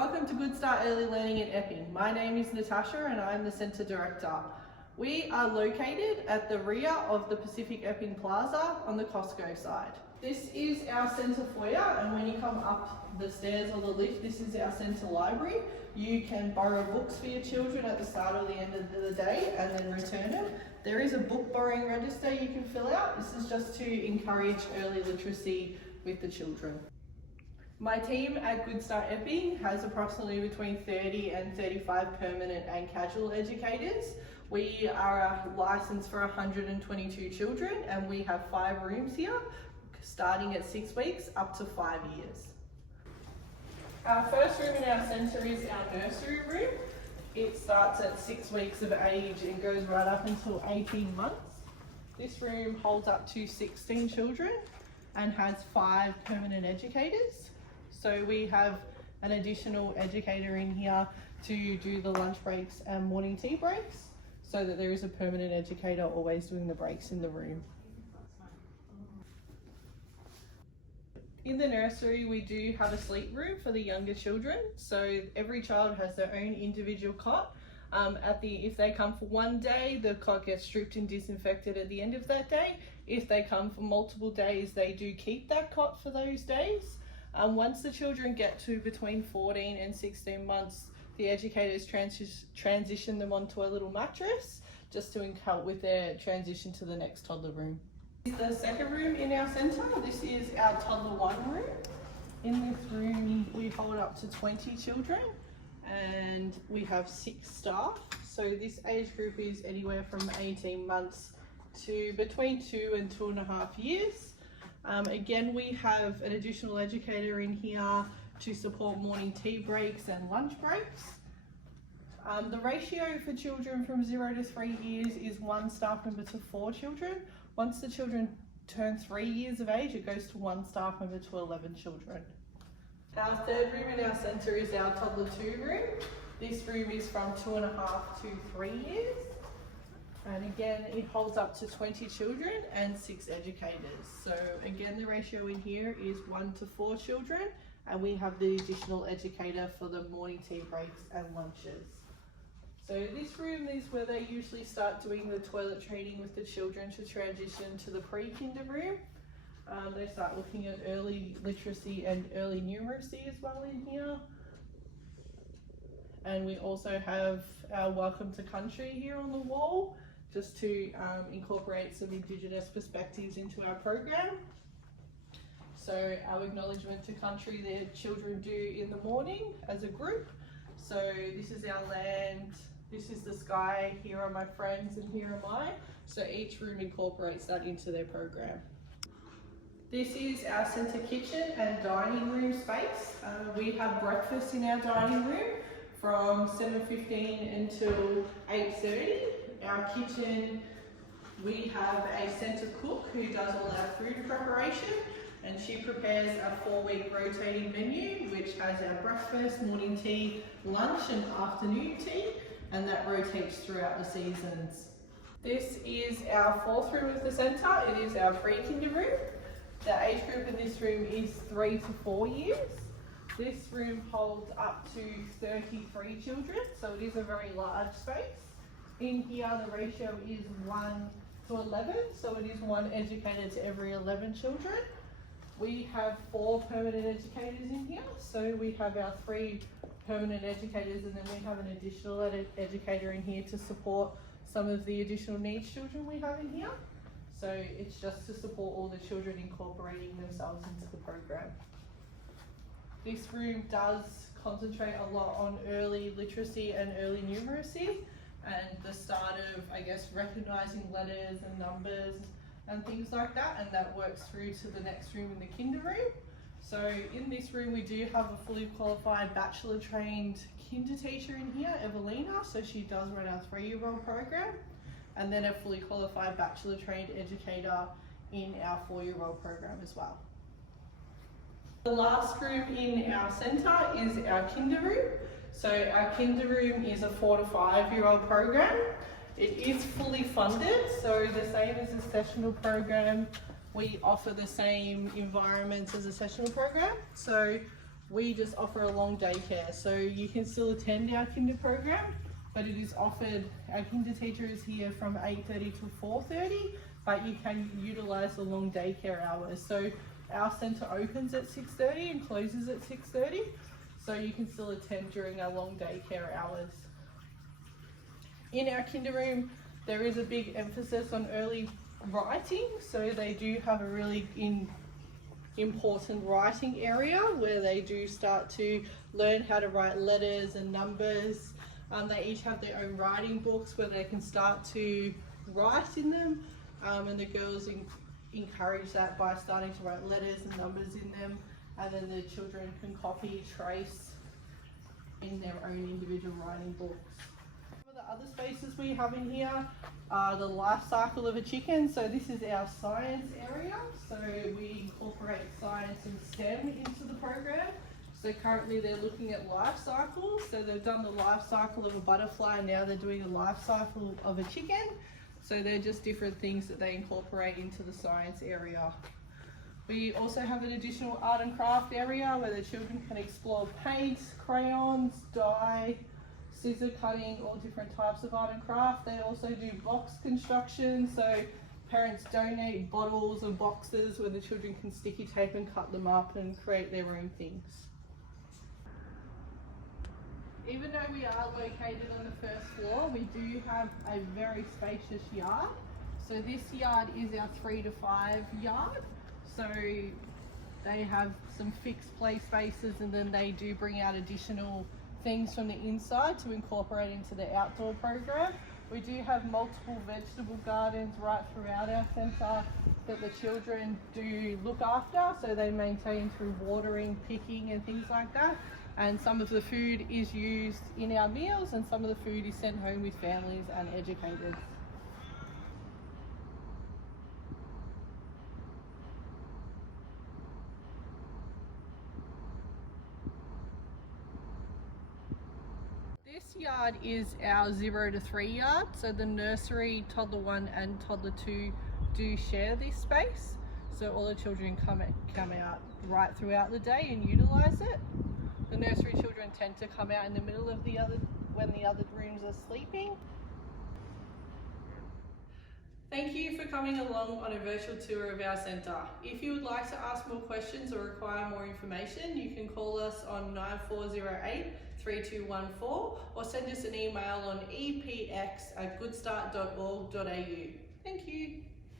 Welcome to Goodstart Early Learning in Epping. My name is Natasha and I'm the Centre Director. We are located at the rear of the Pacific Epping Plaza on the Costco side. This is our centre foyer, and when you come up the stairs or the lift, this is our centre library. You can borrow books for your children at the start or the end of the day and then return them. There is a book borrowing register you can fill out. This is just to encourage early literacy with the children. My team at Goodstart Epping has approximately between 30 and 35 permanent and casual educators. We are licensed for 122 children and we have 5 rooms here, starting at 6 weeks up to 5 years. Our first room in our centre is our nursery room. It starts at 6 weeks of age and goes right up until 18 months. This room holds up to 16 children and has 5 permanent educators. So we have an additional educator in here to do the lunch breaks and morning tea breaks, so that there is a permanent educator always doing the breaks in the room. In the nursery, we do have a sleep room for the younger children. So every child has their own individual cot. If they come for one day, the cot gets stripped and disinfected at the end of that day. If they come for multiple days, they do keep that cot for those days. Once the children get to between 14 and 16 months, the educators transition them onto a little mattress just to help with their transition to the next toddler room. This is the second room in our centre. This is our toddler 1 room. In this room we hold up to 20 children and we have 6 staff. So this age group is anywhere from 18 months to between 2 and 2.5 years. Again, we have an additional educator in here to support morning tea breaks and lunch breaks. The ratio for children from 0 to 3 years is 1 staff member to 4 children. Once the children turn 3 years of age, it goes to 1 staff member to 11 children. Our third room in our centre is our toddler 2 room. This room is from 2.5 to 3 years. And again, it holds up to 20 children and 6 educators. So again, the ratio in here is 1 to 4 children, and we have the additional educator for the morning tea breaks and lunches. So this room is where they usually start doing the toilet training with the children to transition to the pre-kinder room. They start looking at early literacy and early numeracy as well in here. And we also have our Welcome to Country here on the wall, just to incorporate some Indigenous perspectives into our program. So our acknowledgement to country the children do in the morning as a group. So this is our land, this is the sky, here are my friends and here am I. So each room incorporates that into their program. This is our centre kitchen and dining room space. We have breakfast in our dining room from 7:15 until 8:30. Our kitchen, we have a centre cook who does all our food preparation, and she prepares a 4-week rotating menu which has our breakfast, morning tea, lunch and afternoon tea, and that rotates throughout the seasons. This is our 4th room of the centre. It is our pre-kinder room. The age group in this room is 3 to 4 years. This room holds up to 33 children, so it is a very large space. In here, the ratio is 1 to 11, so it is 1 educator to every 11 children. We have 4 permanent educators in here, so we have our 3 permanent educators, and then we have an additional educator in here to support some of the additional needs children we have in here. So it's just to support all the children incorporating themselves into the program. This room does concentrate a lot on early literacy and early numeracy, and the start of, recognising letters and numbers and things like that, and that works through to the next room in the kinder room. So in this room we do have a fully qualified bachelor trained kinder teacher in here, Evelina, so she does run our 3-year-old program, and then a fully qualified bachelor trained educator in our 4-year-old program as well. The last room in our centre is our kinder room. So our kinder room is a 4 to 5-year-old program. It is fully funded, so the same as a sessional program, we offer the same environments as a sessional program. So we just offer a long daycare. So you can still attend our kinder program, but it is offered, our kinder teacher is here from 8:30 to 4:30, but you can utilise the long daycare hours. So our centre opens at 6:30 and closes at 6:30, so you can still attend during our long daycare hours. In our kinder room, there is a big emphasis on early writing, so they do have a really important writing area where they do start to learn how to write letters and numbers. They each have their own writing books where they can start to write in them, and the girls encourage that by starting to write letters and numbers in them, and then the children can copy, trace in their own individual writing books. Some of the other spaces we have in here are the life cycle of a chicken. So this is our science area. So we incorporate science and STEM into the program. So currently they're looking at life cycles. So they've done the life cycle of a butterfly, and now they're doing a life cycle of a chicken. So they're just different things that they incorporate into the science area. We also have an additional art and craft area where the children can explore paint, crayons, dye, scissor cutting, all different types of art and craft. They also do box construction, so parents donate bottles and boxes where the children can sticky tape and cut them up and create their own things. Even though we are located on the first floor, we do have a very spacious yard. So this yard is our 3 to 5 yard. So they have some fixed play spaces, and then they do bring out additional things from the inside to incorporate into the outdoor program. We do have multiple vegetable gardens right throughout our centre that the children do look after, so they maintain through watering, picking and things like that. And some of the food is used in our meals, and some of the food is sent home with families and educators. This yard is our 0 to 3 yard, so the nursery, toddler 1 and toddler 2 do share this space. So all the children come out right throughout the day and utilise it. The nursery children tend to come out in the middle of when the other rooms are sleeping. Thank you for coming along on a virtual tour of our centre. If you would like to ask more questions or require more information, you can call us on 9408 3214 or send us an email on epx@goodstart.org.au. Thank you.